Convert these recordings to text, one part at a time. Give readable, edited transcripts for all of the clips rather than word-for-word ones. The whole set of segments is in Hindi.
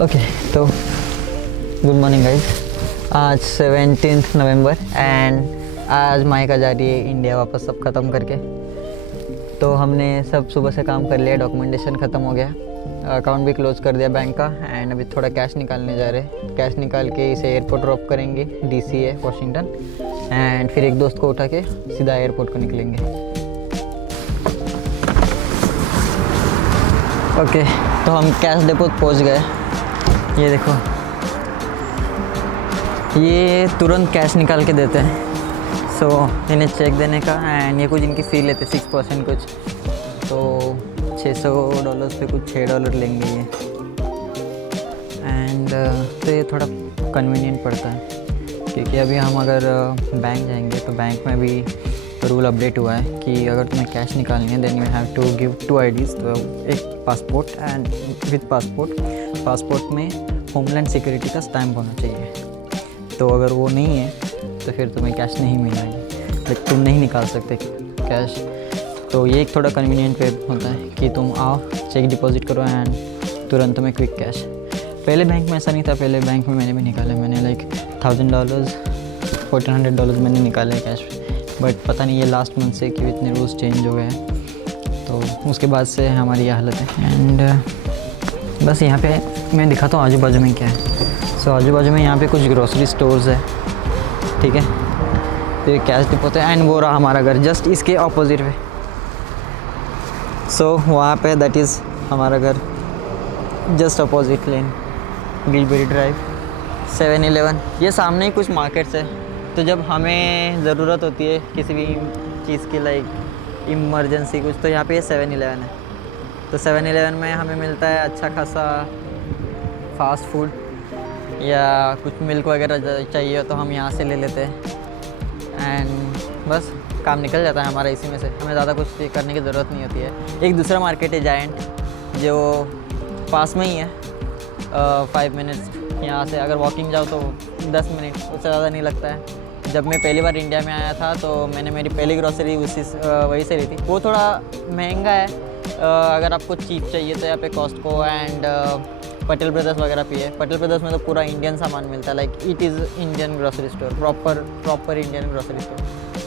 ओके तो गुड मॉर्निंग गाइस। आज 17 नवंबर एंड आज मायका जा रही है इंडिया वापस सब ख़त्म करके। तो हमने सब सुबह से काम कर लिया, डॉक्यूमेंटेशन ख़त्म हो गया, अकाउंट भी क्लोज़ कर दिया बैंक का एंड अभी थोड़ा कैश निकालने जा रहे हैं। कैश निकाल के इसे एयरपोर्ट ड्रॉप करेंगे, डीसी है वॉशिंगटन, एंड फिर एक दोस्त को उठा के सीधा एयरपोर्ट को निकलेंगे। ओके तो हम कैश डिपो पहुंच गए। ये देखो, ये तुरंत कैश निकाल के देते हैं। सो इन्हें चेक देने का एंड ये कुछ इनकी फ़ी लेते 6% कुछ, तो $600 पे कुछ $6 लेंगे ये। एंड तो ये थोड़ा कन्वीनियंट पड़ता है क्योंकि अभी हम अगर बैंक जाएंगे तो बैंक में भी रूल अपडेट हुआ है कि अगर तुम्हें कैश निकालनी है then you have to give 2 IDs, तो एक पासपोर्ट एंड विद पासपोर्ट में होमलैंड सिक्योरिटी का स्टैम्प होना चाहिए। तो अगर वो नहीं है तो फिर तुम्हें कैश नहीं मिलेगी, लाइक तुम नहीं निकाल सकते कैश। तो ये एक थोड़ा कन्वीनियंट वे होता है कि तुम आओ, चेक डिपॉजिट करो एंड तुरंत तुम्हें क्विक कैश। पहले बैंक में ऐसा नहीं था, पहले बैंक में मैंने भी निकाले, मैंने लाइक $1000 $1400 मैंने निकाले कैश। बट पता नहीं ये लास्ट मंथ से कि इतने रूल्स चेंज हो गए हैं, तो उसके बाद से हमारी ये हालत है। एंड बस यहाँ पे मैं दिखाता हूँ आजू बाजू में क्या है। सो आजू बाजू में यहाँ पे कुछ ग्रोसरी स्टोर्स है, ठीक है। तो ये कैश डिपो है एंड वो रहा हमारा घर जस्ट इसके ऑपोजिट में। सो वहाँ पे दैट इज़ हमारा घर जस्ट अपोजिट लेन, गिलबेरी ड्राइव, 7-Eleven, ये सामने ही कुछ मार्केट्स है। तो जब हमें ज़रूरत होती है किसी भी चीज़ की, लाइक इमरजेंसी कुछ, तो यहाँ पे 7-Eleven है। तो 7-Eleven में हमें मिलता है अच्छा खासा फास्ट फूड, या कुछ मिल्क वगैरह चाहिए तो हम यहाँ से ले लेते हैं एंड बस काम निकल जाता है हमारा इसी में से। हमें ज़्यादा कुछ करने की ज़रूरत नहीं होती है। एक दूसरा मार्केट है जायंट, जो पास में ही है, 5 मिनट्स यहाँ से अगर वॉकिंग जाओ तो 10 मिनट, उससे ज़्यादा नहीं लगता है। जब मैं पहली बार इंडिया में आया था तो मैंने मेरी पहली ग्रोसरी वहीं से ली थी। वो थोड़ा महंगा है, अगर आपको चीप चाहिए तो यहाँ पे कॉस्टको एंड पटेल ब्रदर्स वगैरह भी है। पटेल ब्रदर्स में तो पूरा इंडियन सामान मिलता है, like it is Indian grocery store, proper Indian grocery store.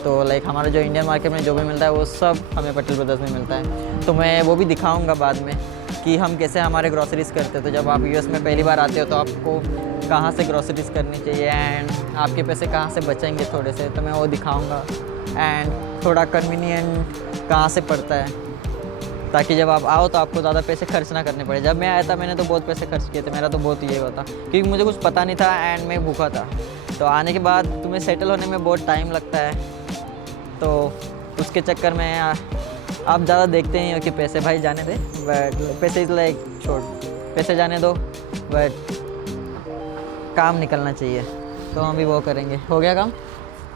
तो लाइक हमारा जो इंडियन मार्केट में जो भी मिलता है वो सब हमें पटेल ब्रदर्स में मिलता है। तो मैं वो भी दिखाऊंगा बाद में कि हम कैसे हमारे ग्रोसरीज़ करते हैं। तो जब आप US में पहली बार आते हो तो आपको कहाँ से ग्रोसरीज़ करनी चाहिए एंड आपके पैसे कहाँ से बचेंगे थोड़े से, तो मैं वो दिखाऊंगा। एंड थोड़ा कन्वीनियंट कहाँ से पड़ता है ताकि जब आप आओ तो आपको ज़्यादा पैसे खर्च ना करने पड़े। जब मैं आया था मैंने तो बहुत पैसे खर्च किए थे, मेरा तो बहुत ये हुआ था क्योंकि मुझे कुछ पता नहीं था एंड मैं भूखा था। तो आने के बाद तुम्हें सेटल होने में बहुत टाइम लगता है, तो उसके चक्कर में आप ज़्यादा देखते ही हो कि पैसे भाई जाने दे, बट पैसे इज लाइक छोड़, पैसे जाने दो, बट काम निकलना चाहिए। तो हम भी वो करेंगे। हो गया काम,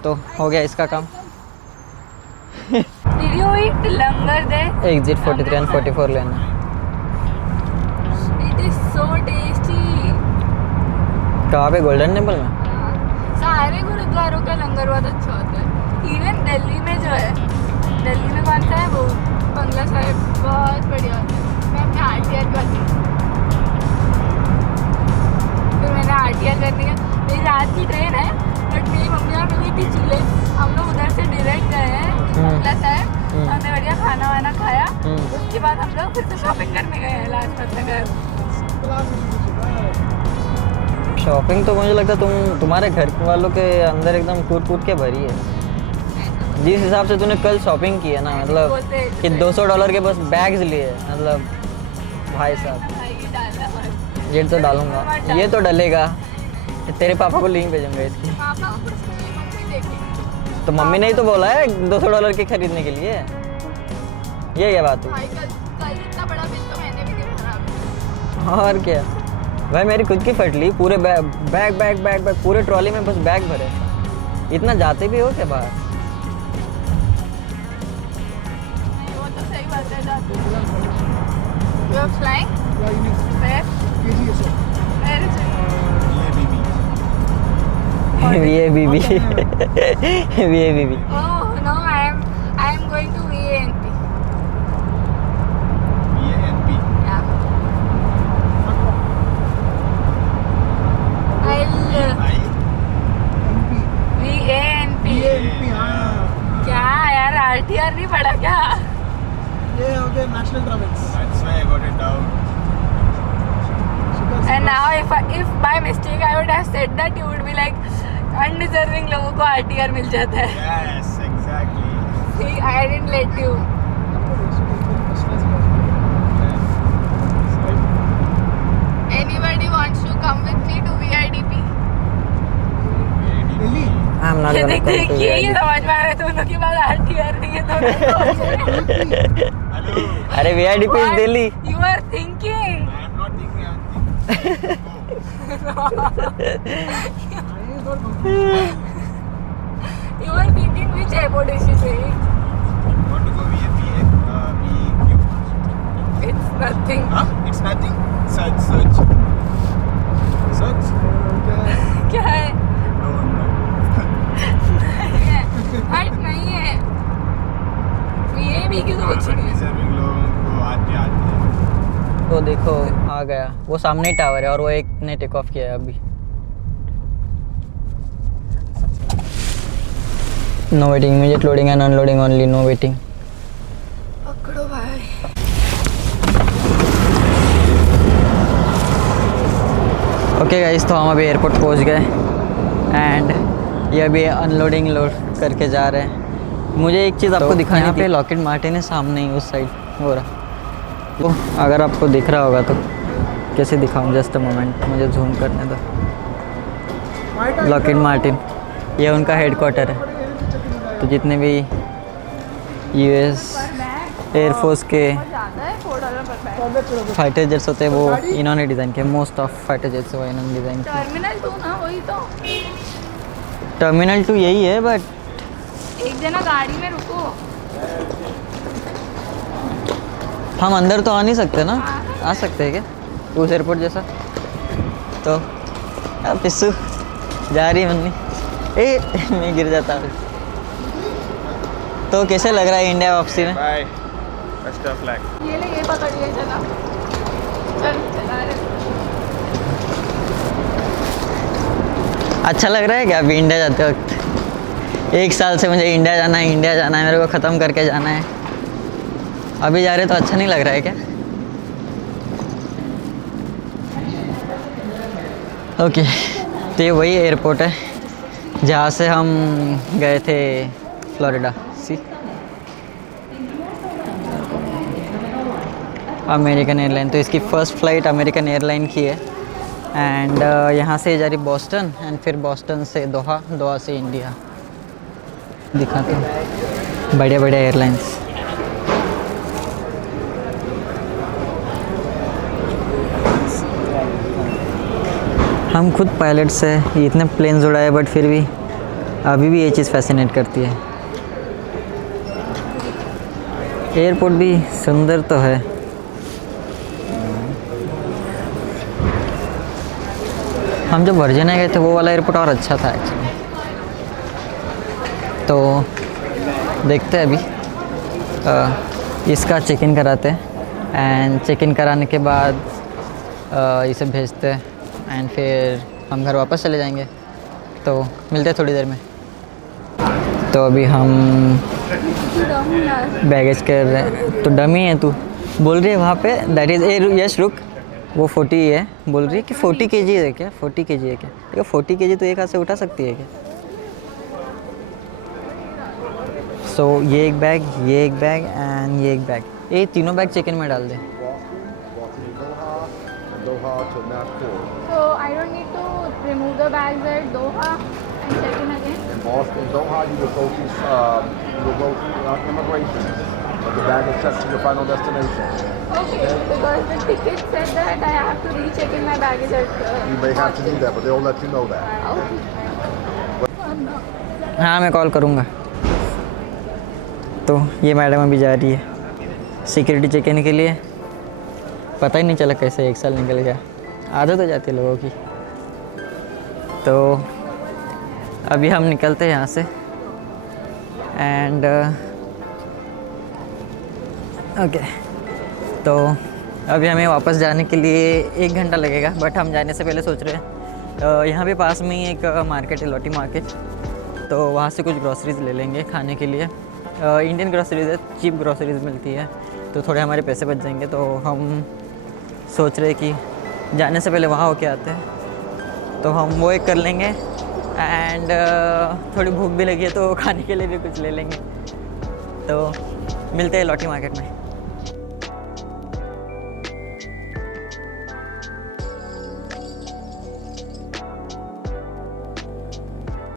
तो हो गया इसका काम। Did you eat langar there? Exit 43 और 44 लेना। It is so tasty. कहाँ पे? गोल्डन टेम्पल में। सारे गुरुद्वारों का लंगर बहुत अच्छा होता है। इवन दिल्ली में जो है, दिल्ली में कौन सा है वो, बंगला साहिब, बहुत बढ़िया होता है। मैं अपने RTR करती हूँ, फिर मैंने RTR करने का, मेरी रात की ट्रेन है बट मेरी मम्मी और मेरी थी चूल्हे, हम लोग उधर से डायरेक्ट गए हैं बंगला साहिब, हमने बढ़िया खाना वाना खाया। उसके बाद हम लोग फिर से शॉपिंग करने गए हैं लाजपत नगर। शॉपिंग तो मुझे लगता है तुम्हारे घर वालों के अंदर एकदम कूट के भरी है। जिस हिसाब से तूने कल शॉपिंग की है ना, मतलब कि $200 के बस बैग्स लिए, मतलब भाई साहब ये तो डालूंगा, ये तो डलेगा। तेरे पापा को लिंक भेजूंगा इसकी। तो मम्मी ने ही तो बोला है $200 के खरीदने के लिए। ये क्या बात है? और क्या भाई, मेरी खुद की फटली, पूरे बैग पूरे ट्रॉली में बस बैग भरे। इतना जाते भी हो क्या बाहर? वो तो सही बात है, जाते हो। You are flying? Where? Where is it? VABB. Oh no, I am going to VANP. VANP. Yeah. filter mix. That's why I got it down. And now if by mistake I would have said that, you would be like, undeserving लोगों को RTR मिल जाता है. Yes, exactly. See, I didn't let you. Anybody wants to come with me to VIDP? Delhi. I'm not gonna come to देखिए, ये VIDP. समझ में आ रहा है दोनों के बाद RTR नहीं है दोनों सोच रहे हैं. Hello. अरे VIDP is What Delhi. you are thinking? I am not thinking. I'm thinking. You are thinking which airport is she saying? Want to go VQ? It's nothing. Huh? It's nothing. Search. क्या है? No. हट नहीं है. ये भी क्यों सोच रही है? Deserving लोगों को आते हैं. वो देखो आ गया, वो सामने ही टावर है और वो एक ने टेक ऑफ किया है अभी. No waiting, immediate loading and unloading only, no waiting. पकड़ो भाई. ओके गाइस, तो हम अभी एयरपोर्ट पहुंच गए एंड ये अभी अनलोडिंग लोड करके जा रहे हैं. मुझे एक चीज़ आपको दिखानी यहाँ पे लॉकेट मार्टिन है सामने ही उस साइड हो रहा. तो अगर आपको दिख रहा होगा तो कैसे दिखाऊं, जस्ट अ मोमेंट, मुझे जूम करने दो. लॉकेट मार्टिन ये उनका हेडक्वार्टर है. तो जितने भी यूएस एयरफोर्स के ज़्यादा है $4 पर बैग. फाइटर जेट्स होते हैं वो इन्होंने डिज़ाइन किए. मोस्ट ऑफ फाइटर जेट्स वो इन्होंने डिज़ाइन किए. टर्मिनल 2 ना, वही तो. टर्मिनल 2 यही है, बट एक जना गाड़ी में रुको. हम अंदर तो आ नहीं सकते ना. आ सकते हैं क्या उस एयरपोर्ट जैसा? तो पिस्सू जा रही है मन्नी. मैं गिर जाता हूँ. तो कैसे लग रहा है इंडिया वापसी में? Bye. Best of luck. ये ले, ये पकड़िए. चला चला रहे. अच्छा लग रहा है क्या अभी इंडिया जाते वक्त? 1 साल से मुझे इंडिया जाना है मेरे को ख़त्म करके जाना है. अभी जा रहे तो अच्छा नहीं लग रहा है क्या? ओके, तो ये वही एयरपोर्ट है जहाँ से हम गए थे फ्लोरिडा. सी अमेरिकन एयरलाइन. तो इसकी फ़र्स्ट फ़्लाइट अमेरिकन एयरलाइन की है एंड यहाँ से जा रही बॉस्टन एंड फिर बॉस्टन से दोहा से इंडिया. दिखाता हूँ बढ़िया एयरलाइंस. हम खुद पायलट्स है, इतने प्लेन्स उड़ाए बट फिर भी अभी भी ये चीज़ फैसिनेट करती है. एयरपोर्ट भी सुंदर तो है. हम जब वर्जिनिया गए थे वो वाला एयरपोर्ट और अच्छा था एक्चुअली. तो देखते हैं अभी इसका चेक इन कराते हैं एंड चेक इन कराने के बाद इसे भेजते हैं एंड फिर हम घर वापस चले जाएंगे. तो मिलते हैं थोड़ी देर में. तो अभी हम बैगेज कर रहे हैं. तो डमी है तू बोल रही है वहाँ पे. दैट इज़ यश रुक, वो 40 है बोल रही है कि 40 kg है क्या? 40 kg है क्या? देखो 40 kg तो एक हाथ से उठा सकती है क्या? सो ये एक बैग एंड ये एक बैग, ये तीनों बैग चिकन में डाल दें. Doha to Nagpur. So I don't need to remove the bags at Doha and check in again. In Boston, Doha, you will go through immigration, but the bag is sent to your final destination. Okay, because the ticket said that I have to recheck in my baggage at. You may have to do that, but they'll let you know that. Okay. हाँ मैं कॉल करूँगा. तो ये मैडम अभी जा रही है सिक्योरिटी चेक इन के लिए. पता ही नहीं चला कैसे 1 साल निकल गया. आदत हो जाती है लोगों की. तो अभी हम निकलते हैं यहाँ से एंड ओके. तो अभी हमें वापस जाने के लिए 1 घंटा लगेगा बट हम जाने से पहले सोच रहे हैं यहाँ पे पास में ही एक मार्केट है, लॉटी मार्केट. तो वहाँ से कुछ ग्रॉसरीज़ ले लेंगे खाने के लिए. इंडियन ग्रॉसरीज़ है, चीप ग्रॉसरीज़ मिलती है. तो तो थोड़े हमारे पैसे बच जाएंगे। तो हम सोच रहे कि जाने से पहले वहाँ होके आते हैं, तो हम वो एक कर लेंगे। एंड थोड़ी भूख भी लगी है तो खाने के लिए भी कुछ ले लेंगे। तो मिलते हैं लॉटी मार्केट में।